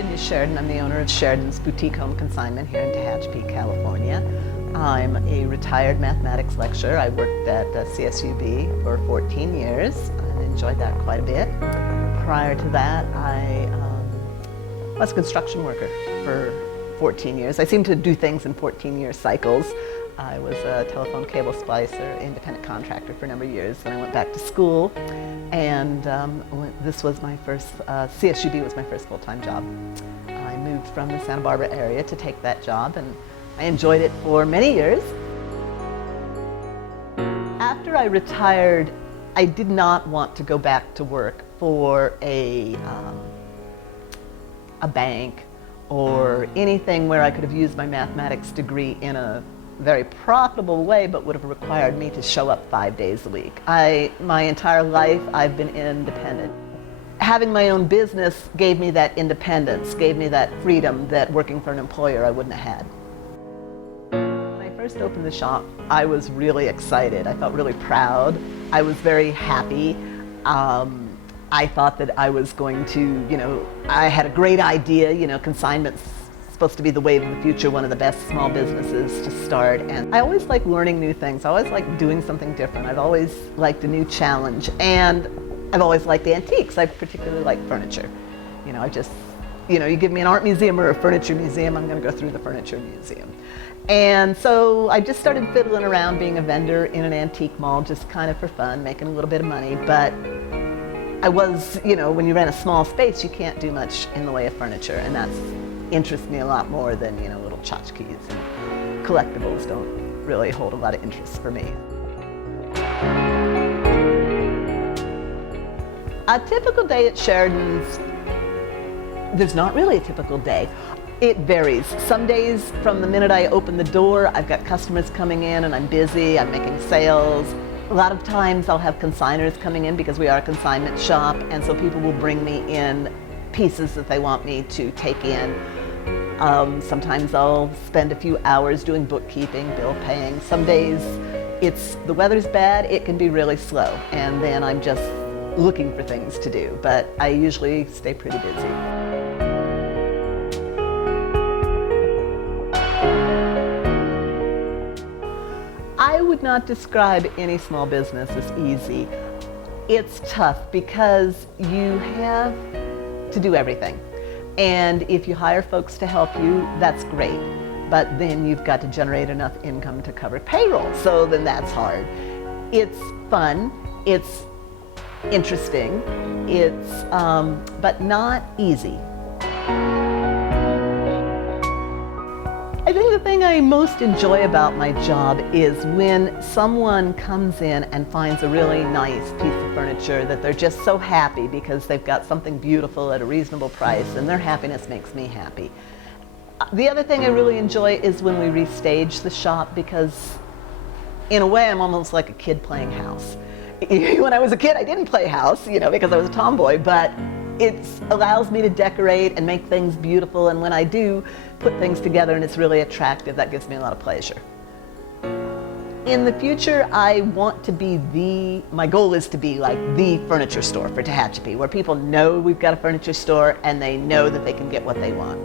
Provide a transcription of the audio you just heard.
Virginia Sheridan. I'm the owner of Sheridan's Boutique Home Consignment here in Tehachapi, California. I'm a retired mathematics lecturer. I worked at CSUB for 14 years and enjoyed that quite a bit. Prior to that, I was a construction worker for 14 years. I seem to do things in 14-year cycles. I was a telephone cable splicer, independent contractor for a number of years. Then I went back to school, and this was my first, CSUB was my first full-time job. I moved from the Santa Barbara area to take that job, and I enjoyed it for many years. After I retired, I did not want to go back to work for a bank or anything where I could have used my mathematics degree in a very profitable way, but would have required me to show up 5 days a week. My entire life, I've been independent. Having my own business gave me that independence, gave me that freedom that working for an employer I wouldn't have had. When I first opened the shop, I was really excited. I felt really proud. I was very happy. I thought that I was going to, I had a great idea, consignment's supposed to be the wave of the future, one of the best small businesses to start. And I always like learning new things. I always like doing something different. I've always liked a new challenge. And I've always liked antiques. I particularly like furniture. You give me an art museum or a furniture museum, I'm going to go through the furniture museum. And so I just started fiddling around being a vendor in an antique mall, just kind of for fun, making a little bit of money. But I was, when you rent a small space, you can't do much in the way of furniture, and that interests me a lot more than, little tchotchkes, and collectibles don't really hold a lot of interest for me. A typical day at Sheridan's, there's not really a typical day. It varies. Some days, from the minute I open the door, I've got customers coming in and I'm busy, I'm making sales. A lot of times I'll have consigners coming in because we are a consignment shop, and so people will bring me in pieces that they want me to take in. Sometimes I'll spend a few hours doing bookkeeping, bill paying. Some days the weather's bad, it can be really slow, and then I'm just looking for things to do, but I usually stay pretty busy. I would not describe any small business as easy. It's tough because you have to do everything. And if you hire folks to help you, that's great. But then you've got to generate enough income to cover payroll. So then that's hard. It's fun, it's interesting, but not easy. I think the thing I most enjoy about my job is when someone comes in and finds a really nice piece of furniture that they're just so happy because they've got something beautiful at a reasonable price, and their happiness makes me happy. The other thing I really enjoy is when we restage the shop, because in a way I'm almost like a kid playing house. When I was a kid I didn't play house, because I was a tomboy, but it allows me to decorate and make things beautiful, and when I do put things together and it's really attractive, that gives me a lot of pleasure. In the future, I want to be my goal is to be like the furniture store for Tehachapi, where people know we've got a furniture store and they know that they can get what they want.